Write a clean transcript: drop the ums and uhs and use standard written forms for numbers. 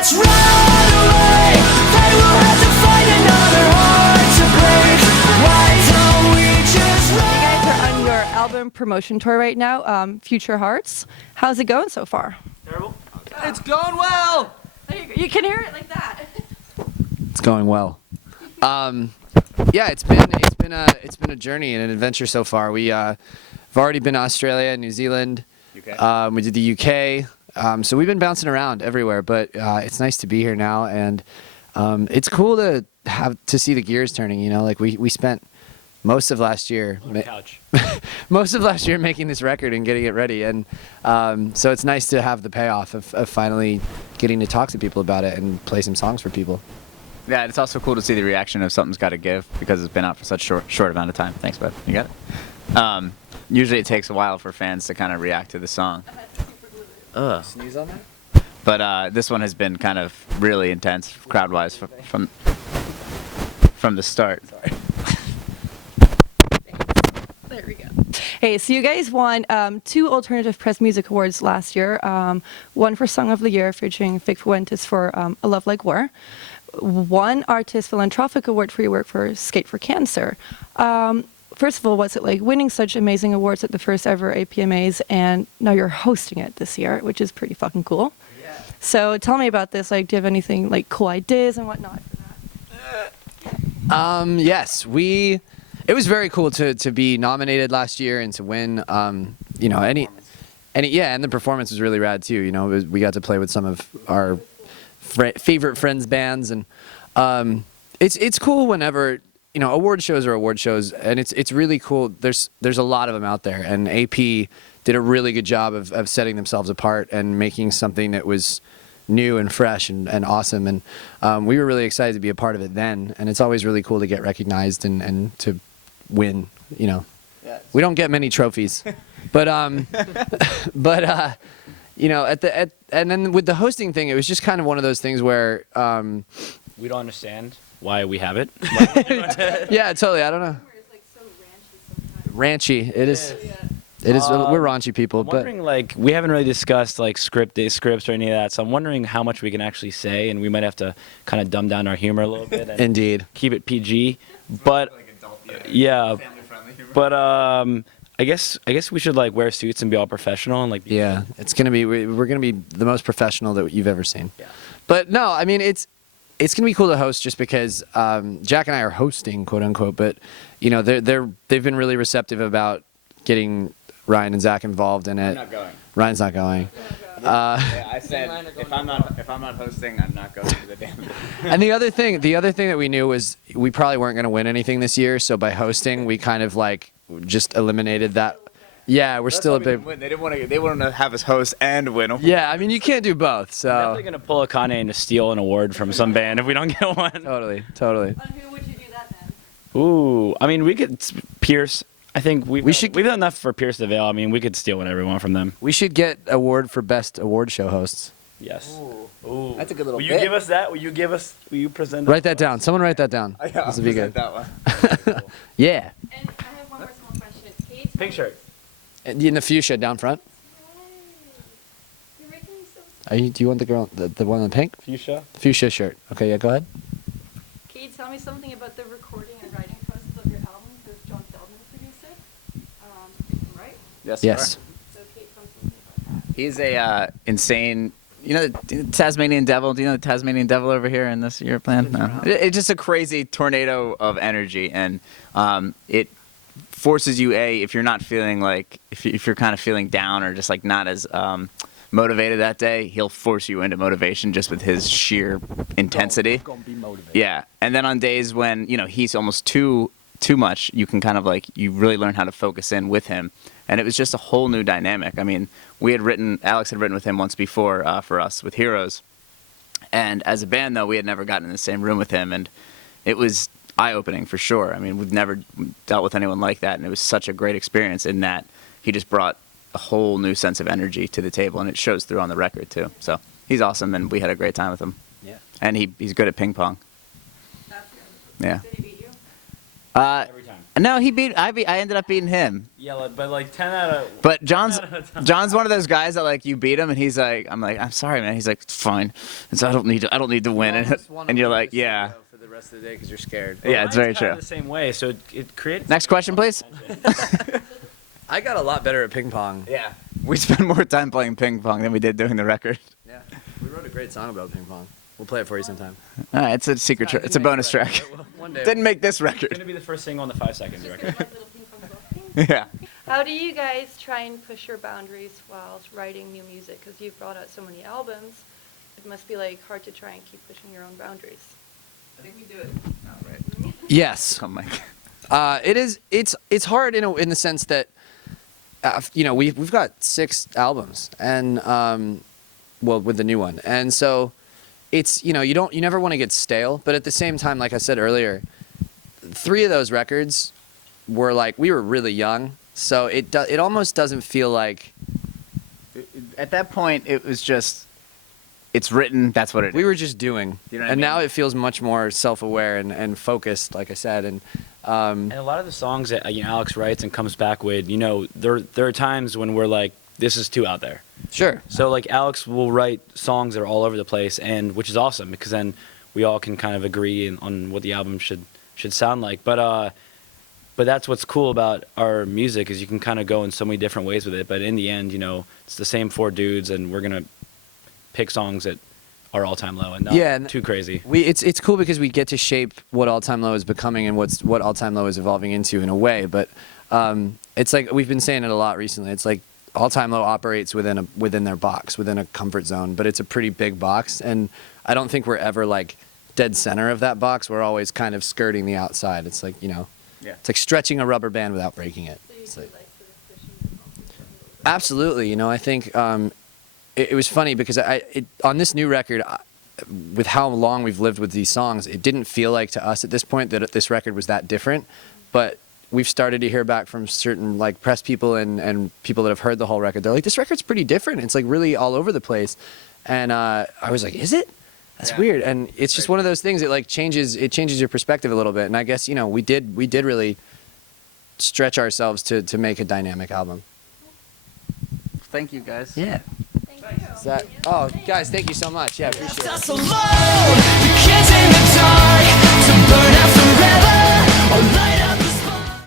let's run away. They will have to find another heart to break. Why don't we just run? You guys are on your album promotion tour right now, Future Hearts. How's it going so far? Terrible. It's going well. You can hear it like that. It's going well. Yeah, it's been a journey and an adventure so far. We've already been to Australia, New Zealand. UK. We did the UK. So we've been bouncing around everywhere, but it's nice to be here now, and it's cool to see the gears turning. You know, like we spent most of last year making this record and getting it ready, and so it's nice to have the payoff of finally getting to talk to people about it and play some songs for people. Yeah, it's also cool to see the reaction of Something's Gotta Give because it's been out for such short amount of time. Thanks, bud. You got it. Usually it takes a while for fans to kind of react to the song. Ugh. Sneeze on that? But this one has been kind of really intense crowd-wise from the start. Sorry. There we go. Hey, so you guys won 2 Alternative Press Music Awards last year. One for Song of the Year featuring Vic Fuentes for A Love Like War. 1 Artist Philanthropic Award for your work for Skate for Cancer. First of all, what's it like winning such amazing awards at the first ever APMAs, and now you're hosting it this year, which is pretty fucking cool. Yeah. So tell me about this. Like, do you have anything like cool ideas and whatnot for that? Yes, it was very cool to be nominated last year and to win. You know, and the performance was really rad too. You know, we got to play with some of our favorite friends' bands, and it's cool whenever, you know, award shows are award shows, and it's really cool. There's a lot of them out there, and AP did a really good job of setting themselves apart and making something that was new and fresh and awesome, and we were really excited to be a part of it then, and it's always really cool to get recognized and to win. You know, we don't get many trophies, but you know, and then with the hosting thing, it was just kind of one of those things where we don't understand why we have it. Yeah, totally. I don't know. It's like so ranchy sometimes. Ranchy. It is. It is. We're raunchy people, I'm wondering, like, we haven't really discussed like scripts or any of that, so I'm wondering how much we can actually say, and we might have to kind of dumb down our humor a little bit. And Indeed. Keep it PG, but yeah. But I guess we should like wear suits and be all professional and like. Yeah, it's gonna be. We're gonna be the most professional that you've ever seen. Yeah. But no, I mean it's gonna be cool to host just because Jack and I are hosting, quote unquote. But you know they've been really receptive about getting Ryan and Zach involved in it. I'm not going. Ryan's not going. Yeah, I said if I'm not hosting, I'm not going to the damn thing. And the other thing that we knew was we probably weren't going to win anything this year. So by hosting, we kind of like just eliminated that. Yeah, we're still a big. They didn't want to. They wanted to have us host and win. Yeah, I mean you can't do both. So We're definitely gonna pull a Kanye to steal an award from some band if we don't get one. Totally. On who would you do that then? Ooh, I mean we could Pierce. I think we've done enough for Pierce the Veil. I mean we could steal whatever we want from them. We should get award for best award show hosts. Yes. Ooh. That's a good little. Will you give us that? Will you present? Write that down. Someone write that down. Yeah, this would be good. That one. And Yeah. I have one more small question. Kate, Pink shirt. In the fuchsia down front. you're making me so. Do you want the girl, the one in the pink? Fuchsia. Fuchsia shirt. Okay, yeah, go ahead. Can you tell me something about the recording and writing process of your album? Because John Feldman produced it, right? Yes. So Kate, tell me something about that. He's a insane. You know the Tasmanian Devil? Do you know the Tasmanian Devil over here in this year plan? No. It's just a crazy tornado of energy, and it forces you if you're not feeling like if you're kind of feeling down or just like not as motivated that day, he'll force you into motivation just with his sheer intensity. Gonna be motivated. Yeah, and then on days when he's almost too much, you can kind of like you really learn how to focus in with him. And it was just a whole new dynamic. I mean, Alex had written with him once before for us with Heroes. And as a band, though, we had never gotten in the same room with him. And it was eye-opening for sure. I mean, we've never dealt with anyone like that. And it was such a great experience in that he just brought a whole new sense of energy to the table. And it shows through on the record, too. So he's awesome, and we had a great time with him. Yeah. And he's good at ping pong. That's good. Yeah. Did he beat you? Every time. No, I ended up beating him. Yeah, but like 10 out of. But John's one of those guys that like you beat him and he's like, I'm sorry, man. He's like, it's fine. It's, I don't need to win. And you're like, yeah. For the rest of the day because you're scared. Yeah, it's very true. The same way, so it creates. Next question, please. I got a lot better at ping pong. Yeah. We spent more time playing ping pong than we did doing the record. Yeah. We wrote a great song about ping pong. We'll play it for you sometime. It's a secret track. It's a bonus track. One day. Didn't make this It's record. gonna be the first single on the 5 seconds record. Yeah. How do you guys try and push your boundaries while writing new music? Because you've brought out so many albums, it must be like hard to try and keep pushing your own boundaries. I think we do it. Oh, right. Yes. Oh my. It is. It's hard in the sense that, we've got 6 albums and well, with the new one, and so it's you never want to get stale, but at the same time, like I said earlier, 3 of those records were like we were really young, so it almost doesn't feel like At that point, it was just, it's written. That's what it is. we were just doing, You know what I and mean? now it feels much more self-aware and focused, like I said, and. And a lot of the songs that Alex writes and comes back with, there are times when we're like, this is too out there. Sure. So like Alex will write songs that are all over the place, and which is awesome because then we all can kind of agree on what the album should sound like. But that's what's cool about our music is you can kind of go in so many different ways with it. But in the end, it's the same 4 dudes, and we're gonna pick songs that are all time low and not too crazy. It's cool because we get to shape what All Time Low is becoming and what All Time Low is evolving into in a way. But it's like we've been saying it a lot recently. It's like All Time Low operates within their box, within a comfort zone, but it's a pretty big box, and I don't think we're ever like dead center of that box. We're always kind of skirting the outside. It's like it's like stretching a rubber band without breaking it. It's like, absolutely. I think. It was funny because on this new record, with how long we've lived with these songs, it didn't feel like to us at this point that this record was that different. But we've started to hear back from certain like press people and people that have heard the whole record. They're like, this record's pretty different. It's like really all over the place. And I was like, is it? That's weird. And it's just one of those things that like changes your perspective a little bit. And I guess we did really stretch ourselves to make a dynamic album. Thank you, guys. Yeah. Guys, thank you so much. Yeah, appreciate it. Us alone, the kids in the dark, to burn out forever.